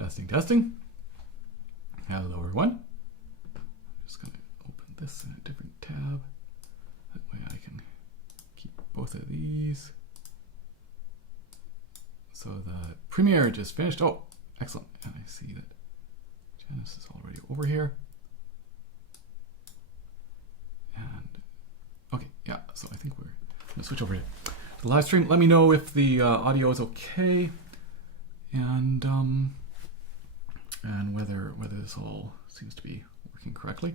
Testing, testing. Hello, everyone. I'm just going to open this in a different tab. That way I can keep both of these. So the premiere just finished. Oh, excellent. And I see that Janice is already over here. And okay, yeah, so I think we're going to switch over to the live stream. Let me know if the audio is okay, and whether this all seems to be working correctly.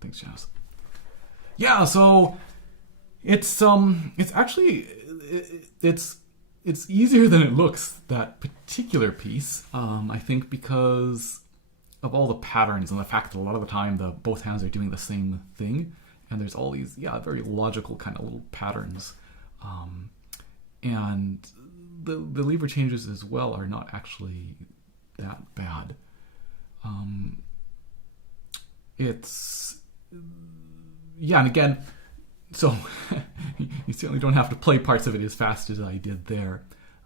Thanks, Janice. Yeah, so it's actually it's easier than it looks, that particular piece. I think because of all the patterns and the fact that a lot of the time both hands are doing the same thing, and there's all these very logical kind of little patterns, and the lever changes as well are not actually that bad. And again, so you certainly don't have to play parts of it as fast as I did there.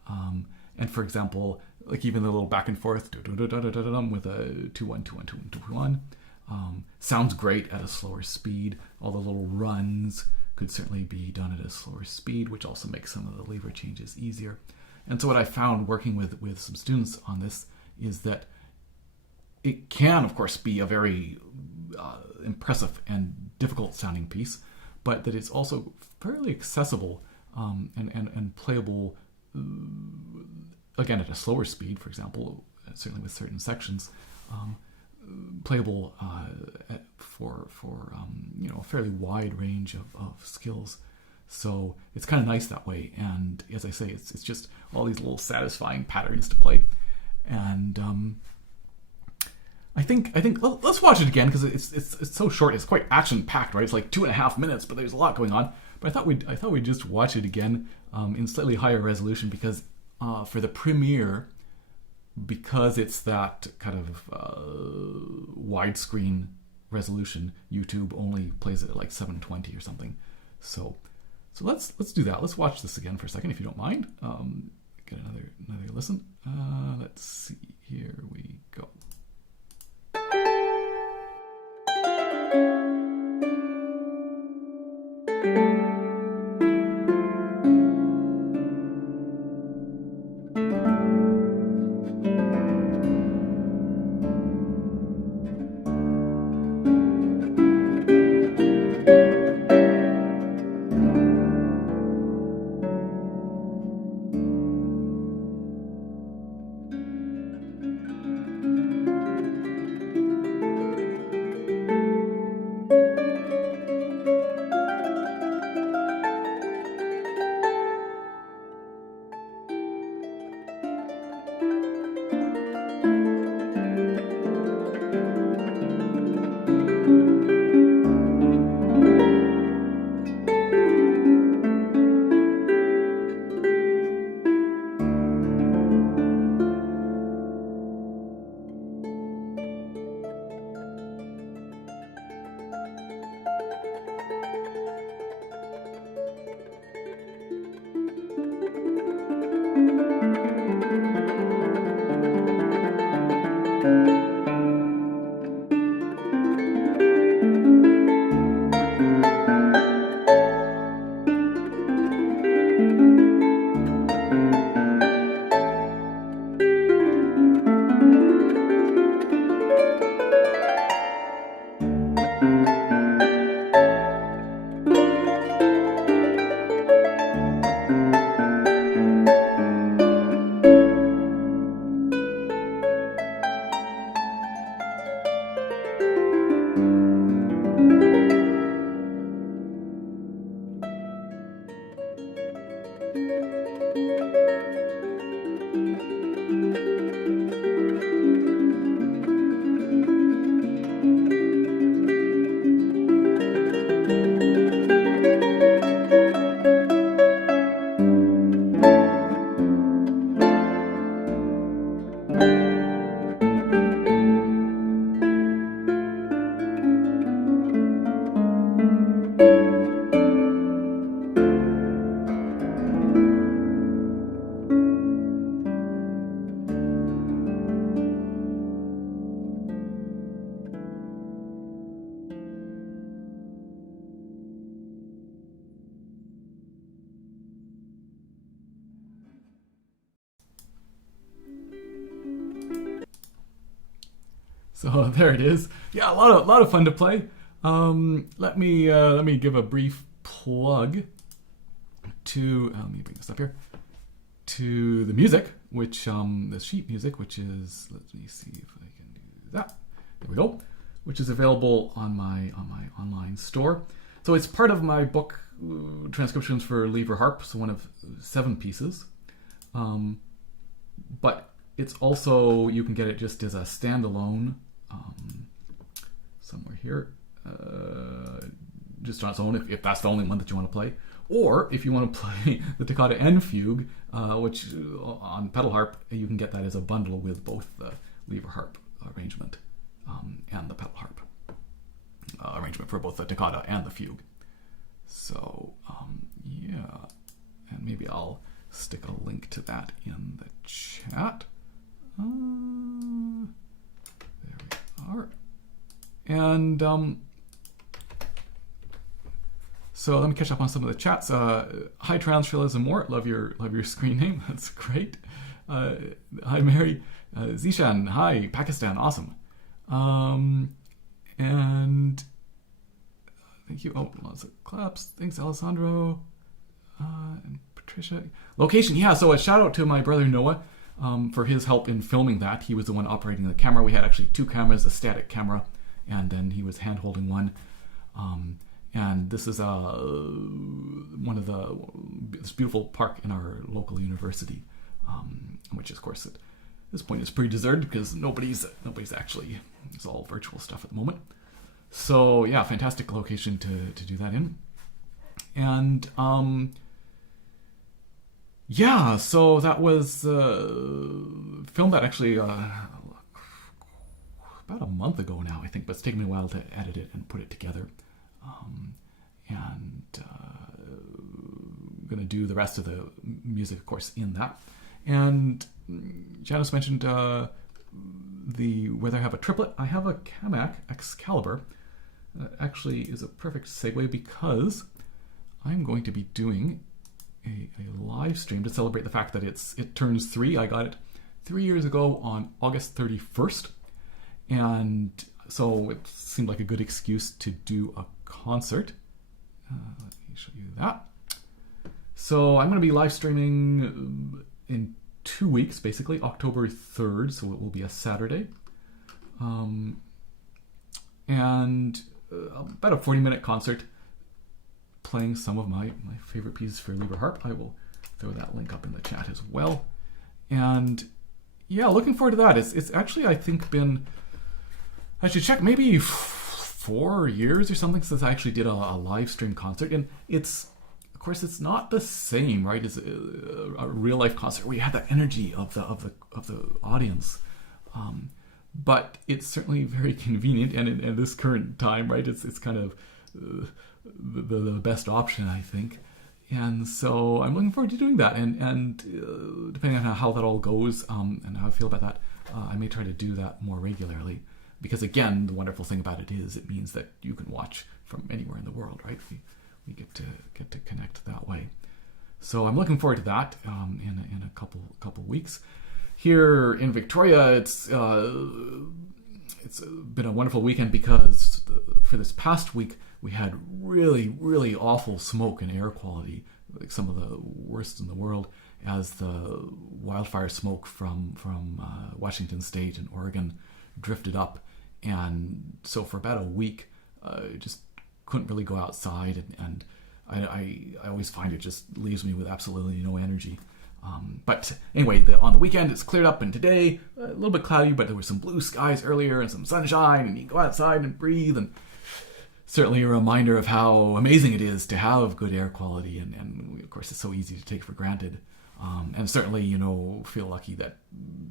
And for example, like even the little back and forth with a 2-1, 2-1, 2-1, 2-1 sounds great at a slower speed. All the little runs could certainly be done at a slower speed, which also makes some of the lever changes easier. And so what I found working with some students on this is that it can, of course, be a very impressive and difficult sounding piece, but that it's also fairly accessible and playable, again, at a slower speed, for example, certainly with certain sections, playable for a fairly wide range of skills. So it's kind of nice that way. And as I say, it's just all these little satisfying patterns to play. And I think let's watch it again, because it's so short. It's quite action packed, right? It's like 2.5 minutes, but there's a lot going on. But I thought we'd just watch it again in slightly higher resolution, because for the premiere, because it's that kind of widescreen resolution, YouTube only plays it at like 720 or something. So let's do that. Let's watch this again for a second, if you don't mind. Get another listen. Let's see. Here we go. So there it is. Yeah, a lot of fun to play. Let me give a brief plug to let me bring this up here to the music, which the sheet music, which is, let me see if I can do that. There we go. Which is available on my online store. So it's part of my book transcriptions for Lever Harp, so one of 7 pieces. But it's also, you can get it just as a standalone somewhere here, just on its own, if that's the only one that you want to play. Or if you want to play the Toccata and Fugue, which on pedal harp, you can get that as a bundle with both the Lever Harp arrangement and the pedal harp arrangement for both the Toccata and the Fugue. So, yeah, and maybe I'll stick a link to that in the chat. There we are. And so let me catch up on some of the chats. Hi, Transrealism More. Love your screen name. That's great. Hi, Mary. Zishan. Hi, Pakistan. Awesome. And thank you. Oh, lots of claps. Thanks, Alessandro. And Patricia. Location. Yeah, so a shout out to my brother Noah for his help in filming that. He was the one operating the camera. We had actually 2 cameras, a static camera, and then he was hand-holding one. And this is this beautiful park in our local university, which of course at this point is pretty deserted because nobody's actually, it's all virtual stuff at the moment. So yeah, fantastic location to do that in. And yeah, so that was filmed that actually about a month ago now, I think, but it's taken me a while to edit it and put it together. And I'm going to do the rest of the music, of course, in that. And Janice mentioned whether I have a triplet. I have a Camac Excalibur. That actually is a perfect segue because I'm going to be doing a live stream to celebrate the fact that it turns 3. I got it 3 years ago on August 31st. And so it seemed like a good excuse to do a concert. Let me show you that. So I'm going to be live streaming in 2 weeks, basically, October 3rd, so it will be a Saturday. And about a 40-minute concert playing some of my favorite pieces for Lever Harp. I will throw that link up in the chat as well. And yeah, looking forward to that. It's actually, I think, been, I should check, maybe 4 years or something since I actually did a live stream concert. And it's, of course, it's not the same, right, as a real life concert where you have that energy of the audience. But it's certainly very convenient, and in this current time, right, it's kind of the best option, I think. And so I'm looking forward to doing that. And depending on how that all goes and how I feel about that, I may try to do that more regularly. Because again, the wonderful thing about it is it means that you can watch from anywhere in the world, right? We get to connect that way. So I'm looking forward to that in a couple weeks. Here in Victoria, it's been a wonderful weekend because for this past week we had really, really awful smoke and air quality, like some of the worst in the world, as the wildfire smoke from Washington State and Oregon drifted up. And so for about a week, just couldn't really go outside, and I always find it just leaves me with absolutely no energy. But anyway, on the weekend it's cleared up, and today a little bit cloudy, but there were some blue skies earlier and some sunshine, and you can go outside and breathe, and certainly a reminder of how amazing it is to have good air quality, and of course it's so easy to take for granted. And certainly, feel lucky that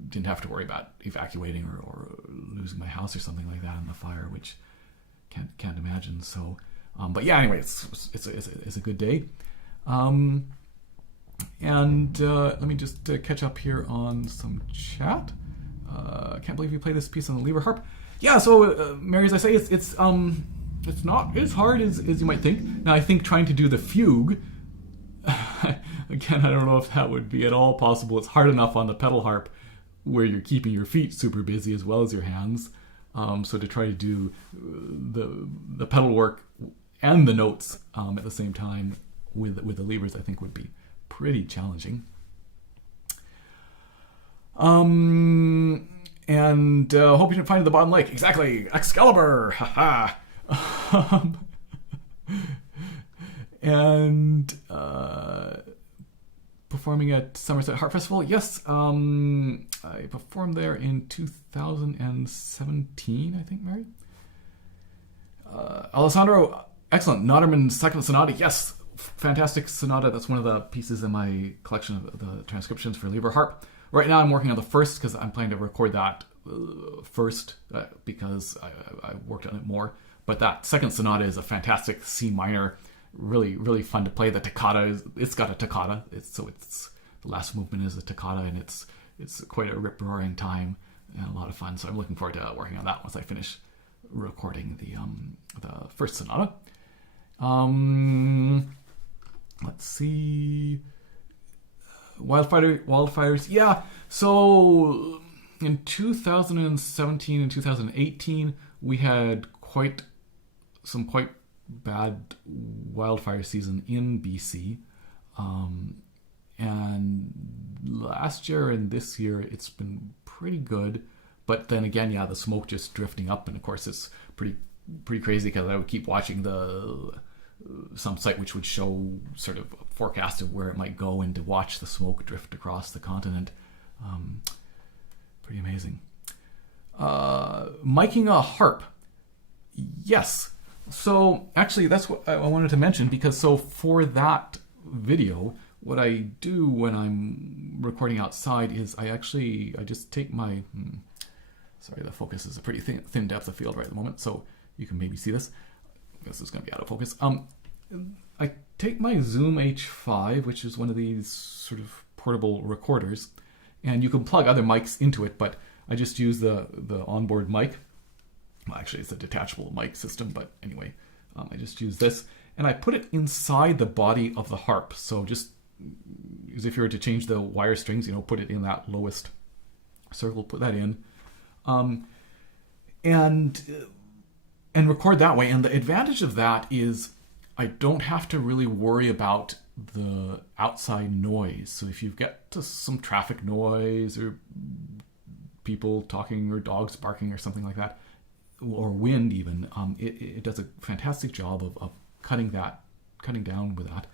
didn't have to worry about evacuating or losing my house or something like that in the fire, which can't imagine. So, but yeah, anyway, it's a good day. And let me just catch up here on some chat. I can't believe you played this piece on the Lever Harp. Yeah, so Mary, as I say, it's not as hard as you might think. Now, I think trying to do the fugue, again, I don't know if that would be at all possible. It's hard enough on the pedal harp where you're keeping your feet super busy as well as your hands. So to try to do the pedal work and the notes at the same time with the levers, I think would be pretty challenging. And hope you didn't find the bottom lake. Exactly, Excalibur. Haha. And performing at Somerset Harp Festival. Yes, I performed there in 2017, I think, Mary. Alessandro, excellent. Noderman's Second Sonata. Yes, fantastic sonata. That's one of the pieces in my collection of the transcriptions for Lever Harp. Right now I'm working on the first because I'm planning to record that first because I worked on it more. But that second sonata is a fantastic C minor, really, really fun to play. The toccata, it's got a toccata. It's the last movement is a toccata, and it's quite a rip-roaring time and a lot of fun. So I'm looking forward to working on that once I finish recording the first sonata. Let's see. Wildfires. Yeah. So in 2017 and 2018, we had some quite bad wildfire season in BC. And last year and this year, it's been pretty good. But then again, yeah, the smoke just drifting up. And of course, it's pretty crazy because I would keep watching some site which would show sort of a forecast of where it might go and to watch the smoke drift across the continent. Pretty amazing. Miking a harp. Yes. So actually that's what I wanted to mention, because so for that video, what I do when I'm recording outside is I just take my, sorry, the focus is a pretty thin depth of field right at the moment, so you can maybe see this. This is going to be out of focus. I take my Zoom H5, which is one of these sort of portable recorders, and you can plug other mics into it, but I just use the onboard mic. Well, actually, it's a detachable mic system, but anyway, I just use this, and I put it inside the body of the harp. So just as if you were to change the wire strings, put it in that lowest circle, put that in, and record that way. And the advantage of that is I don't have to really worry about the outside noise. So if you get to some traffic noise or people talking or dogs barking or something like that, or wind even, it does a fantastic job of cutting down with that.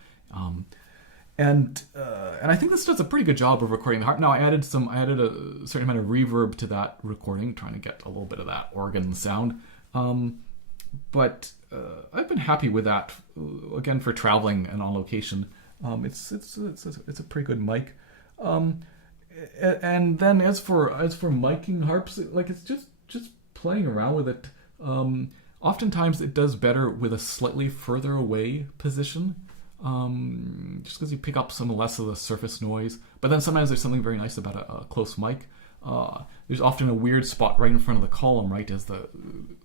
And I think this does a pretty good job of recording the harp. Now I added a certain amount of reverb to that recording, trying to get a little bit of that organ sound. But I've been happy with that. Again, for traveling and on location, it's a pretty good mic. And then as for miking harps, like it's just playing around with it. Oftentimes it does better with a slightly further away position, just because you pick up some less of the surface noise. But then sometimes there's something very nice about a close mic. There's often a weird spot right in front of the column, right, as the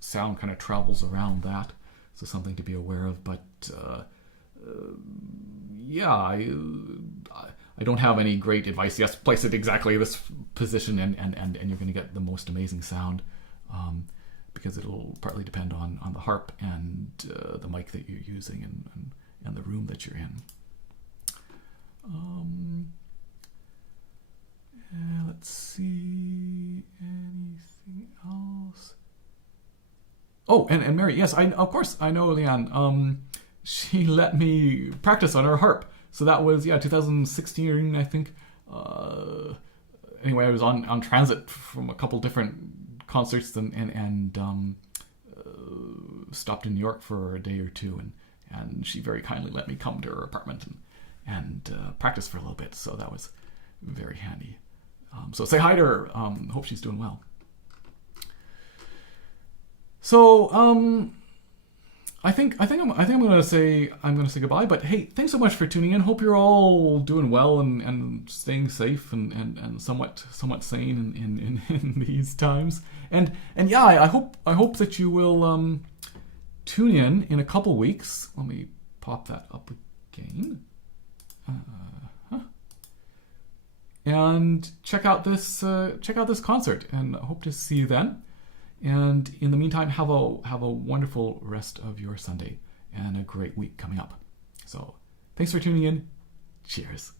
sound kind of travels around that. So something to be aware of. But yeah, I don't have any great advice. Yes, place it exactly this position and you're going to get the most amazing sound, because it'll partly depend on the harp and the mic that you're using and the room that you're in. Let's see, anything else? Oh, and Mary, yes, of course I know Leanne. She let me practice on her harp. So that was 2016, I think. Anyway, I was on transit from a couple different concerts and stopped in New York for a day or two, and she very kindly let me come to her apartment and practice for a little bit. So that was very handy. So say hi to her. Hope she's doing well. So I think I'm gonna say goodbye. But hey, thanks so much for tuning in. Hope you're all doing well and staying safe and somewhat sane in these times. And yeah, I hope that you will tune in a couple weeks. Let me pop that up again. And check out this concert, and I hope to see you then. And in the meantime, have a wonderful rest of your Sunday and a great week coming up. So thanks for tuning in. Cheers.